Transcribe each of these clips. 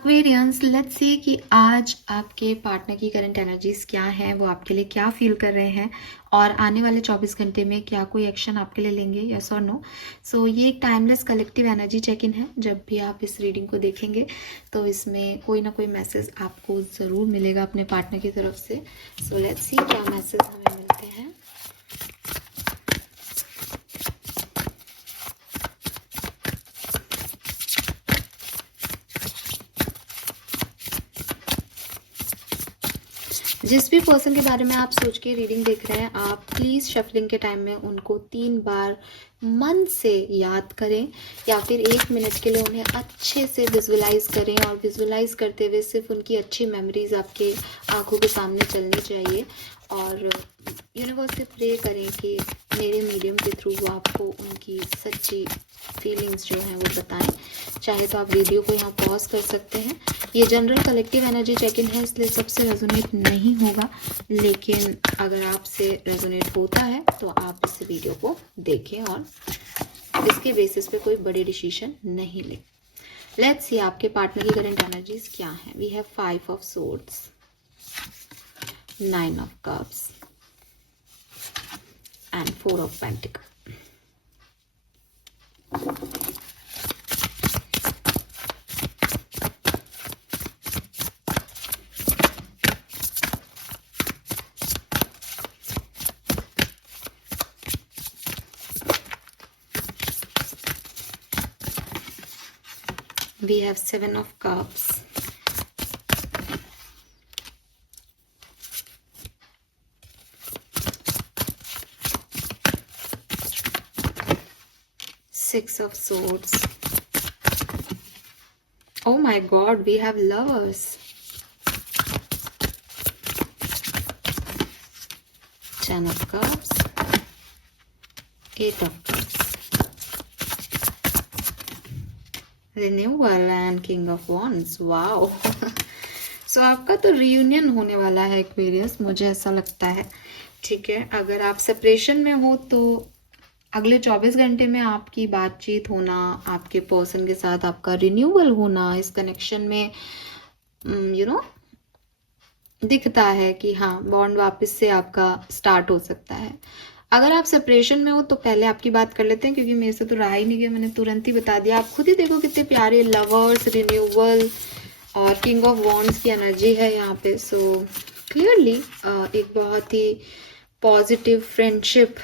Aquarians, let's see कि आज आपके पार्टनर की करंट एनर्जीज क्या हैं, वो आपके लिए क्या फील कर रहे हैं और आने वाले 24 घंटे में क्या कोई एक्शन आपके लिए लेंगे, यस और नो। सो ये एक timeless collective energy check in है। जब भी आप इस रीडिंग को देखेंगे तो इसमें कोई ना कोई मैसेज आपको ज़रूर मिलेगा अपने पार्टनर की तरफ से। सो लेट्स सी क्या मैसेज हमें मिलते हैं। जिस भी पर्सन के बारे में आप सोच के रीडिंग देख रहे हैं, आप प्लीज़ शफलिंग के टाइम में उनको 3 बार मन से याद करें या फिर 1 मिनट के लिए उन्हें अच्छे से विजुअलाइज करें और विजुअलाइज करते हुए सिर्फ उनकी अच्छी मेमोरीज आपके आंखों के सामने चलनी चाहिए और यूनिवर्स से प्रे करें कि मेरे मीडियम के थ्रू वो आपको उनकी सच्ची फीलिंग्स जो हैं वो बताएं। चाहे तो आप वीडियो को यहाँ पॉज कर सकते हैं। ये general collective energy check in है, इसलिए सबसे रेजोनेट नहीं होगा, लेकिन अगर आपसे रेजोनेट होता है तो आप इस वीडियो को देखें और इसके बेसिस पे कोई बड़े डिसीजन नहीं लें। लेट्स सी आपके पार्टनर की करंट एनर्जीज क्या हैं। We have 5 of swords, 9 of cups and 4 of Pentacles. We have 7 of Cups, Six of Swords. Oh my God, we have Lovers. 10 of Cups, 8 of Cups, Renewal and King of Wands. Wow. So आपका तो reunion होने वाला है Aquarius, मुझे ऐसा लगता है। ठीक है, अगर आप सेपरेशन में हो तो अगले 24 घंटे में आपकी बातचीत होना, आपके पर्सन के साथ आपका रिन्यूअल होना, इस कनेक्शन में दिखता है कि हाँ, बॉन्ड वापस से आपका स्टार्ट हो सकता है। अगर आप सेपरेशन में हो तो पहले आपकी बात कर लेते हैं, क्योंकि मेरे से तो रहा ही नहीं गया, मैंने तुरंत ही बता दिया। आप खुद ही देखो कितने प्यारे लवर्स, रिन्यूअल और किंग ऑफ वॉन्ड्स की एनर्जी है यहाँ पे। सो क्लियरली एक बहुत ही पॉजिटिव फ्रेंडशिप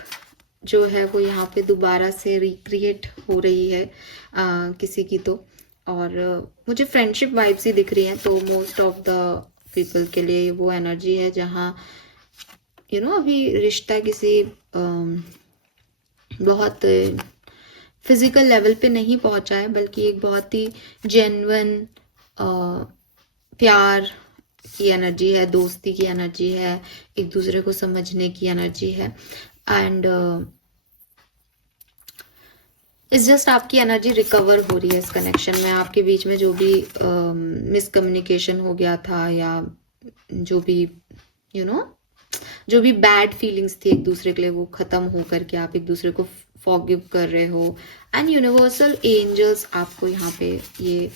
जो है वो यहाँ पे दोबारा से रिक्रिएट हो रही है किसी की तो, और मुझे फ्रेंडशिप वाइब्स ही दिख रही हैं। तो मोस्ट ऑफ द पीपल के लिए वो एनर्जी है जहाँ अभी रिश्ता किसी बहुत फिजिकल लेवल पे नहीं पहुंचा है, बल्कि एक बहुत ही जेन्युइन प्यार की एनर्जी है, दोस्ती की एनर्जी है, एक दूसरे को समझने की एनर्जी है। एंड इट्स जस्ट आपकी एनर्जी रिकवर हो रही है इस कनेक्शन में। आपके बीच में जो भी मिसकम्युनिकेशन हो गया था या जो भी जो भी बैड फीलिंग्स थी एक दूसरे के लिए, वो खत्म हो करके आप एक दूसरे को फॉरगिव कर रहे हो। एंड यूनिवर्सल एंजल्स आपको यहाँ पे ये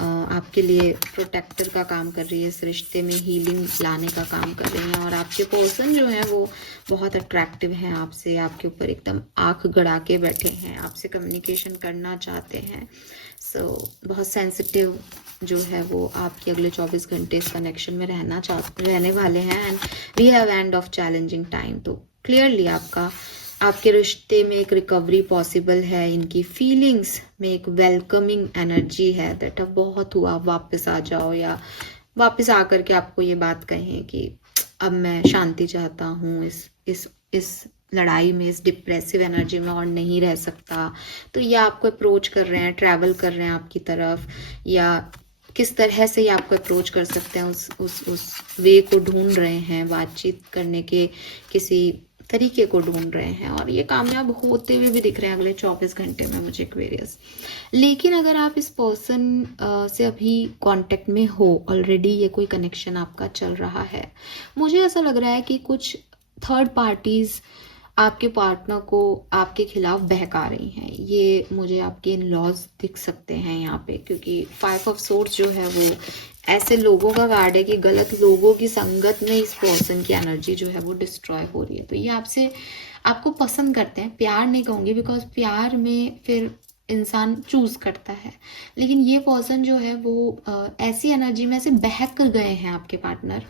आपके लिए प्रोटेक्टर का काम कर रही है, इस रिश्ते में हीलिंग लाने का काम कर रही हैं। और आपके पर्सन जो है वो बहुत अट्रैक्टिव हैं आपसे, आपके ऊपर एकदम आंख गड़ा के बैठे हैं, आपसे कम्युनिकेशन करना चाहते हैं। बहुत सेंसिटिव जो है वो आपके अगले 24 घंटे इस कनेक्शन में रहने वाले हैं। And we have end of challenging time. तो क्लियरली आपके रिश्ते में एक रिकवरी पॉसिबल है, इनकी फीलिंग्स में एक वेलकमिंग एनर्जी है दैट अब बहुत हुआ, वापस आ जाओ, या वापस आकर के आपको ये बात कहें कि अब मैं शांति चाहता हूँ, इस लड़ाई में, इस डिप्रेसिव एनर्जी में और नहीं रह सकता। तो ये आपको अप्रोच कर रहे हैं, ट्रैवल कर रहे हैं आपकी तरफ, या किस तरह से ये आपको अप्रोच कर सकते हैं उस वे को ढूंढ रहे हैं, बातचीत करने के किसी तरीके को ढूंढ रहे हैं, और ये कामयाब होते हुए भी दिख रहे हैं अगले 24 घंटे में मुझे एक्वेरियस। लेकिन अगर आप इस पर्सन से अभी कांटेक्ट में हो ऑलरेडी, ये कोई कनेक्शन आपका चल रहा है, मुझे ऐसा लग रहा है कि कुछ थर्ड पार्टीज आपके पार्टनर को आपके खिलाफ बहका रही हैं। ये मुझे आपके इन लॉज दिख सकते हैं यहाँ पे, क्योंकि 5 ऑफ सोर्ड्स जो है वो ऐसे लोगों का कार्ड है कि गलत लोगों की संगत में इस पर्सन की एनर्जी जो है वो डिस्ट्रॉय हो रही है। तो ये आपसे आपको पसंद करते हैं, प्यार नहीं कहूँगी बिकॉज प्यार में फिर इंसान चूज करता है, लेकिन ये पर्सन जो है वो ऐसी एनर्जी में ऐसे बहक कर गए हैं आपके पार्टनर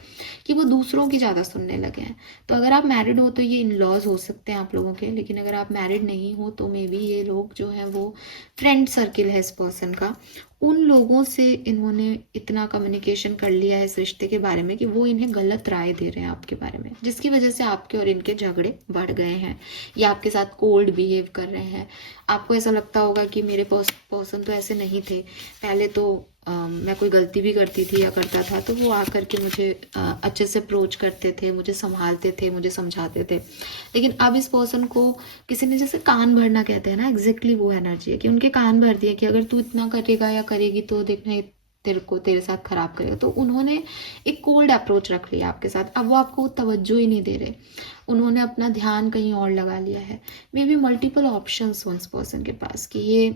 कि वो दूसरों की ज़्यादा सुनने लगे हैं। तो अगर आप मैरिड हो तो ये इन लॉज हो सकते हैं आप लोगों के, लेकिन अगर आप मैरिड नहीं हो तो मे बी ये लोग जो है वो फ्रेंड सर्किल है इस पर्सन का, उन लोगों से इन्होंने इतना कम्युनिकेशन कर लिया है इस रिश्ते के बारे में कि वो इन्हें गलत राय दे रहे हैं आपके बारे में, जिसकी वजह से आपके और इनके झगड़े बढ़ गए हैं या आपके साथ कोल्ड बिहेव कर रहे हैं। आपको ऐसा लगता होगा कि मेरे पर्सन तो ऐसे नहीं थे, पहले तो मैं कोई गलती भी करती थी या करता था तो वो आकर के मुझे अच्छे से अप्रोच करते थे, मुझे संभालते थे, मुझे समझाते थे। लेकिन अब इस पर्सन को किसी ने जैसे कान भरना कहते हैं ना, एग्जैक्टली वो एनर्जी है कि उनके कान भर दिए कि अगर तू इतना करेगा या करेगी तो देखना तेरे साथ खराब करेगा। तो उन्होंने एक कोल्ड अप्रोच रख लिया आपके साथ। अब वो आपको तवज्जो ही नहीं दे रहे, उन्होंने अपना ध्यान कहीं और लगा लिया है। मे बी मल्टीपल ऑप्शंस हो इस पर्सन के पास कि ये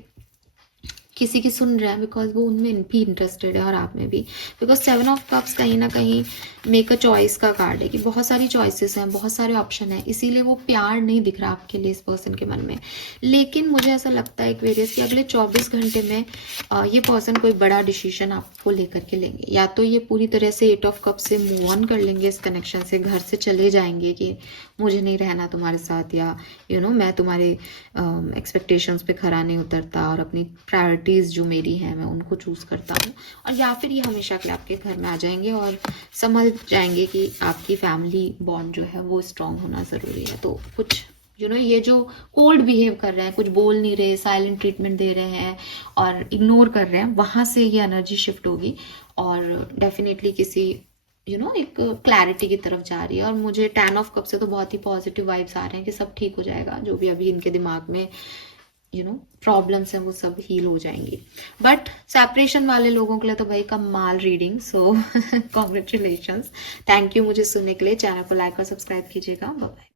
किसी की सुन रहे हैं बिकॉज वो उनमें भी इंटरेस्टेड है और आप में भी, बिकॉज 7 ऑफ कप्स कहीं ना कहीं मेक अ चॉइस का कार्ड है कि बहुत सारी चॉइसेस हैं, बहुत सारे ऑप्शन हैं, इसीलिए वो प्यार नहीं दिख रहा आपके लिए इस पर्सन के मन में। लेकिन मुझे ऐसा लगता है एक्वेरियस कि अगले 24 घंटे में ये पर्सन कोई बड़ा डिसीजन आपको लेकर के लेंगे, या तो ये पूरी तरह से 8 ऑफ कप से मूव ऑन कर लेंगे इस कनेक्शन से, घर से चले जाएंगे कि मुझे नहीं रहना तुम्हारे साथ, या मैं तुम्हारे एक्सपेक्टेशंस पे खरा नहीं उतरता और अपनी प्रायोरिटीज़ जो मेरी हैं मैं उनको चूज़ करता हूँ। और या फिर ये हमेशा के लिए आपके घर में आ जाएंगे और समझ जाएंगे कि आपकी फैमिली बॉन्ड जो है वो स्ट्रांग होना ज़रूरी है। तो कुछ ये जो कोल्ड बिहेव कर रहे हैं, कुछ बोल नहीं रहे, साइलेंट ट्रीटमेंट दे रहे हैं और इग्नोर कर रहे हैं, वहाँ से ये एनर्जी शिफ्ट होगी और डेफिनेटली किसी एक क्लैरिटी की तरफ जा रही है। और मुझे 10 ऑफ कप से तो बहुत ही पॉजिटिव वाइब्स आ रहे हैं कि सब ठीक हो जाएगा, जो भी अभी इनके दिमाग में प्रॉब्लम्स हैं वो सब हील हो जाएंगी। बट सेपरेशन वाले लोगों के लिए तो भाई कमाल reading, so congratulations, thank you मुझे सुनने के लिए। चैनल को लाइक और सब्सक्राइब कीजिएगा। Bye bye.